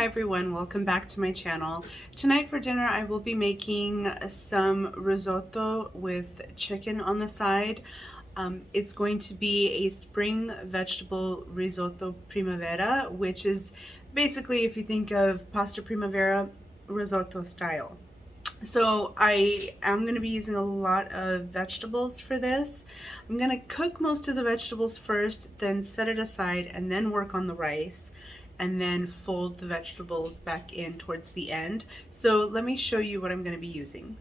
Hi everyone, welcome back to my channel. Tonight for dinner I will be making some risotto with chicken on the side. It's going to be a spring vegetable risotto primavera, which is basically, if you think of pasta primavera, risotto style. So I am going to be using a lot of vegetables for this. I'm going to cook most of the vegetables first, then set it aside, and then work on the rice, and then fold the vegetables back in towards the end. So let me show you what I'm going to be using.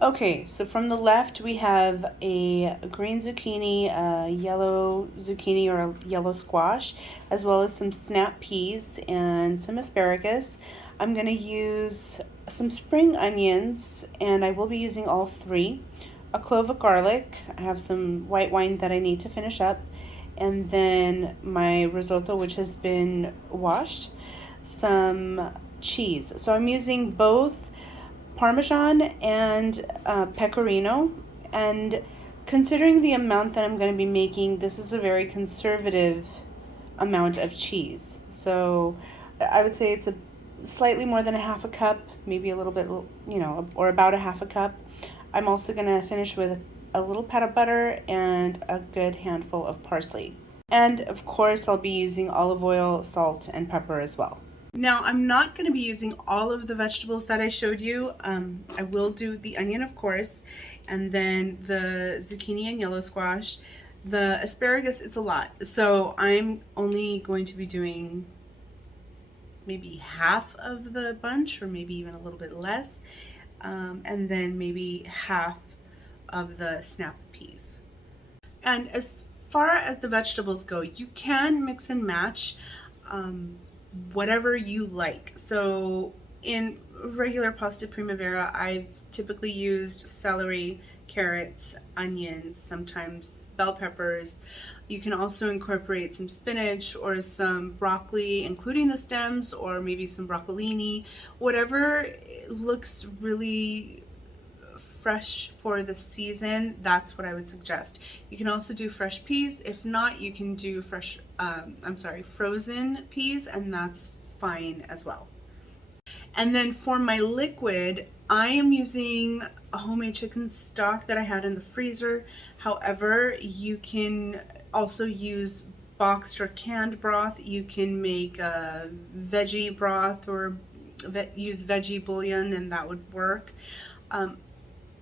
Okay, so from the left we have a green zucchini, a yellow zucchini or a yellow squash, as well as some snap peas and some asparagus. I'm going to use some spring onions, and I will be using all three. A clove of garlic. I have some white wine that I need to finish up. And then my risotto, which has been washed. Some cheese. So I'm using both Parmesan and pecorino, and considering the amount that I'm going to be making, this is a very conservative amount of cheese. So I would say it's a slightly more than a half a cup, maybe a little bit, or about a half a cup. I'm also going to finish with a little pat of butter and a good handful of parsley. And of course, I'll be using olive oil, salt, and pepper as well. Now, I'm not going to be using all of the vegetables that I showed you. I will do the onion, of course, and then the zucchini and yellow squash. The asparagus, it's a lot. So I'm only going to be doing maybe half of the bunch, or maybe even a little bit less, and then maybe half of the snap peas. And as far as the vegetables go, you can mix and match whatever you like. So in regular pasta primavera, I've typically used celery, carrots, onions, sometimes bell peppers. You can also incorporate some spinach or some broccoli, including the stems, or maybe some broccolini. Whatever looks really fresh for the season, that's what I would suggest. You can also do fresh peas. If not, you can do frozen peas, and that's fine as well. And then for my liquid, I am using a homemade chicken stock that I had in the freezer. However, you can also use boxed or canned broth. You can make a veggie broth or use veggie bouillon, and that would work.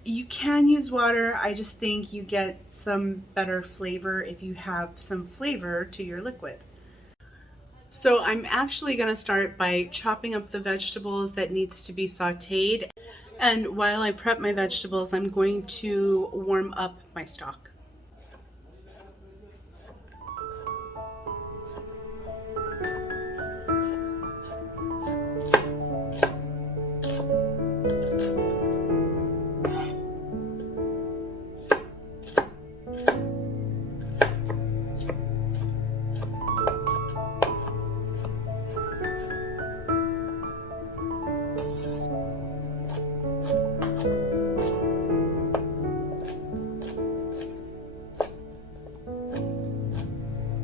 You can use water. I just think you get some better flavor if you have some flavor to your liquid. So I'm actually going to start by chopping up the vegetables that needs to be sauteed. And while I prep my vegetables, I'm going to warm up my stock.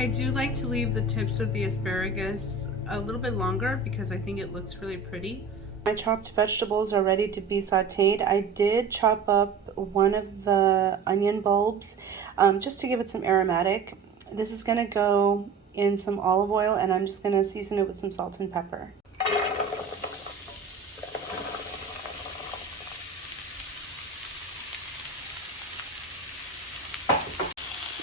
I do like to leave the tips of the asparagus a little bit longer because I think it looks really pretty. My chopped vegetables are ready to be sauteed. I did chop up one of the onion bulbs just to give it some aromatic. This is going to go in some olive oil, and I'm just going to season it with some salt and pepper.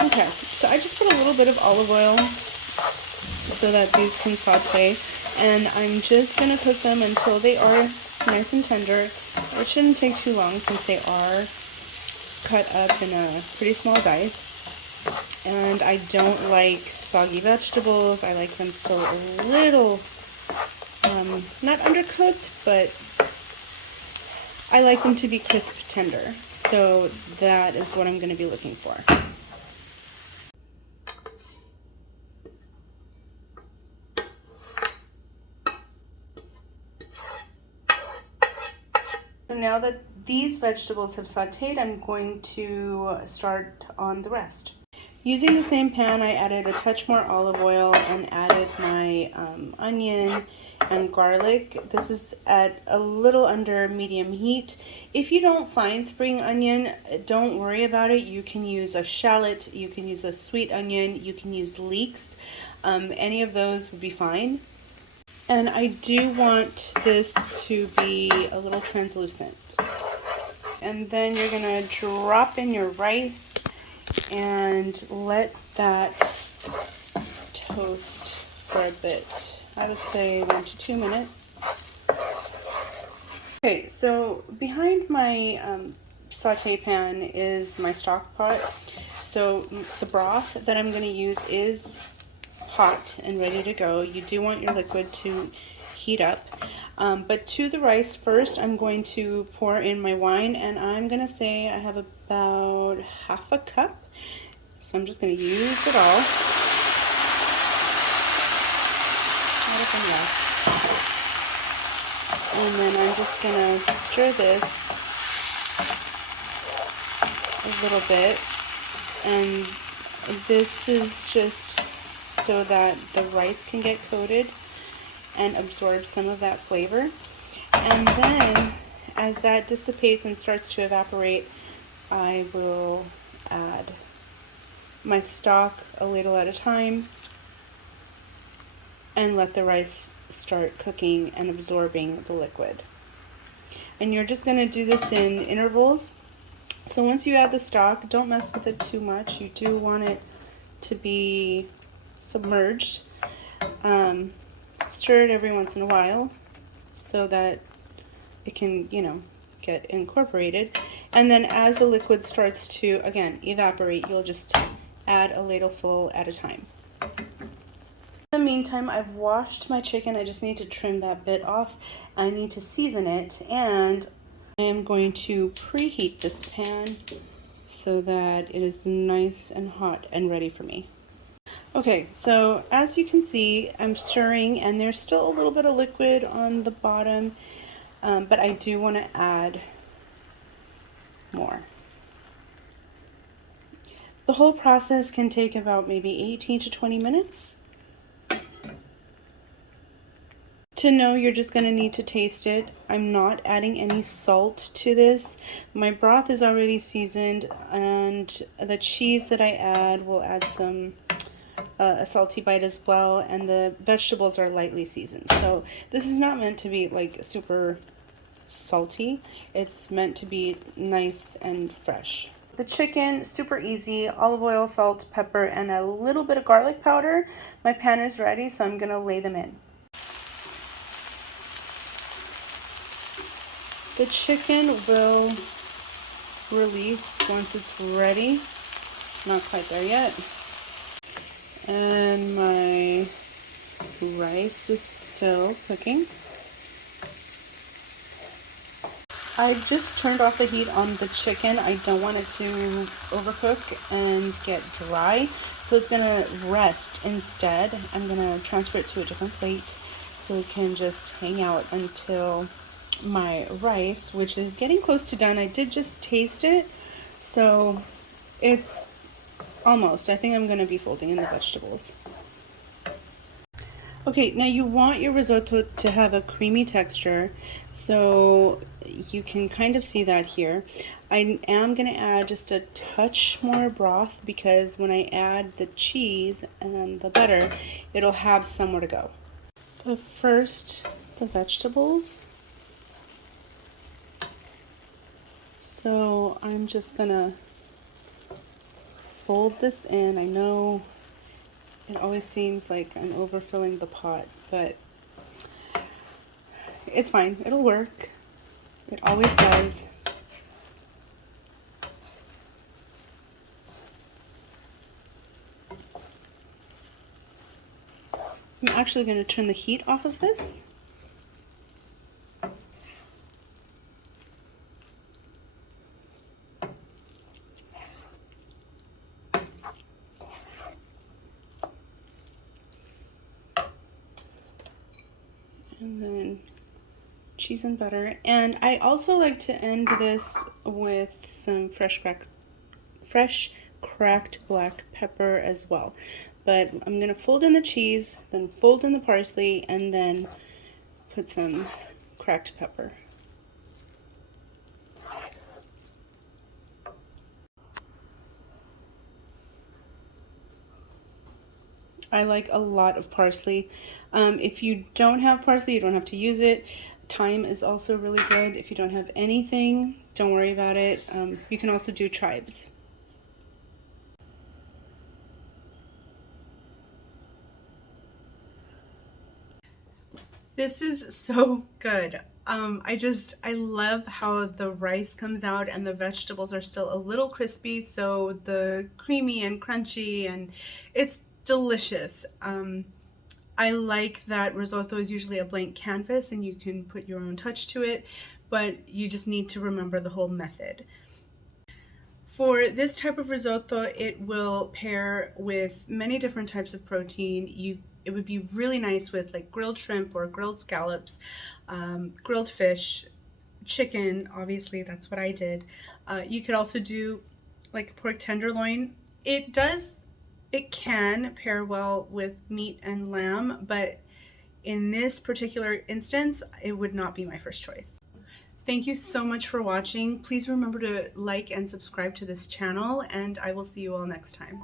Okay, so I just put a little bit of olive oil so that these can saute, and I'm just going to cook them until they are nice and tender. It shouldn't take too long since they are cut up in a pretty small dice. And I don't like soggy vegetables. I like them still a little, not undercooked, but I like them to be crisp tender. So that is what I'm going to be looking for. So now that these vegetables have sauteed, I'm going to start on the rest. Using the same pan, I added a touch more olive oil and added my onion and garlic. This is at a little under medium heat. If you don't find spring onion, don't worry about it. You can use a shallot, you can use a sweet onion, you can use leeks. Any of those would be fine. And I do want this to be a little translucent. And then you're gonna drop in your rice and let that toast for a bit. I would say 1 to 2 minutes. Okay, so behind my saute pan is my stock pot. So the broth that I'm going to use is hot and ready to go. You do want your liquid to heat up. But to the rice first, I'm going to pour in my wine, and I'm going to say I have about half a cup. So I'm just going to use it all. Not even less. And then I'm just going to stir this a little bit. And this is just so that the rice can get coated and absorb some of that flavor. And then as that dissipates and starts to evaporate, I will add my stock a ladle at a time and let the rice start cooking and absorbing the liquid. And you're just going to do this in intervals. So once you add the stock, don't mess with it too much. You do want it to be submerged. Stir it every once in a while so that it can, get incorporated. And then as the liquid starts to, again, evaporate, you'll just add a ladleful at a time. In the meantime, I've washed my chicken. I just need to trim that bit off. I need to season it, and I am going to preheat this pan so that it is nice and hot and ready for me. Okay, so as you can see, I'm stirring and there's still a little bit of liquid on the bottom, but I do want to add more. The whole process can take about maybe 18 to 20 minutes. To know, you're just going to need to taste it. I'm not adding any salt to this. My broth is already seasoned, and the cheese that I add will add some a salty bite as well, and the vegetables are lightly seasoned. So this is not meant to be like super salty. It's meant to be nice and fresh. The chicken, super easy, olive oil, salt, pepper, and a little bit of garlic powder. My pan is ready, so I'm going to lay them in. The chicken will release once it's ready. Not quite there yet. And my rice is still cooking. I just turned off the heat on the chicken. I don't want it to overcook and get dry, so it's going to rest instead. I'm going to transfer it to a different plate so it can just hang out until my rice, which is getting close to done. I did just taste it, so it's almost. I think I'm going to be folding in the vegetables. Okay, now you want your risotto to have a creamy texture, so you can kind of see that here. I am going to add just a touch more broth because when I add the cheese and the butter, it'll have somewhere to go. But first, the vegetables. So I'm just going to fold this in. I know it always seems like I'm overfilling the pot, but it's fine. It'll work. It always does. I'm actually going to turn the heat off of this. And then cheese and butter. And I also like to end this with some fresh cracked black pepper as well. But I'm gonna fold in the cheese, then fold in the parsley, and then put some cracked pepper. I like a lot of parsley. If you don't have parsley, you don't have to use it. Thyme is also really good. If you don't have anything, don't worry about it. You can also do chives. This is so good. I love how the rice comes out and the vegetables are still a little crispy, so the creamy and crunchy, and it's delicious. I like that risotto is usually a blank canvas and you can put your own touch to it, but you just need to remember the whole method. For this type of risotto, it will pair with many different types of protein. It would be really nice with like grilled shrimp or grilled scallops, grilled fish, chicken, obviously that's what I did. You could also do like pork tenderloin. It can pair well with meat and lamb, but in this particular instance, it would not be my first choice. Thank you so much for watching. Please remember to like and subscribe to this channel, and I will see you all next time.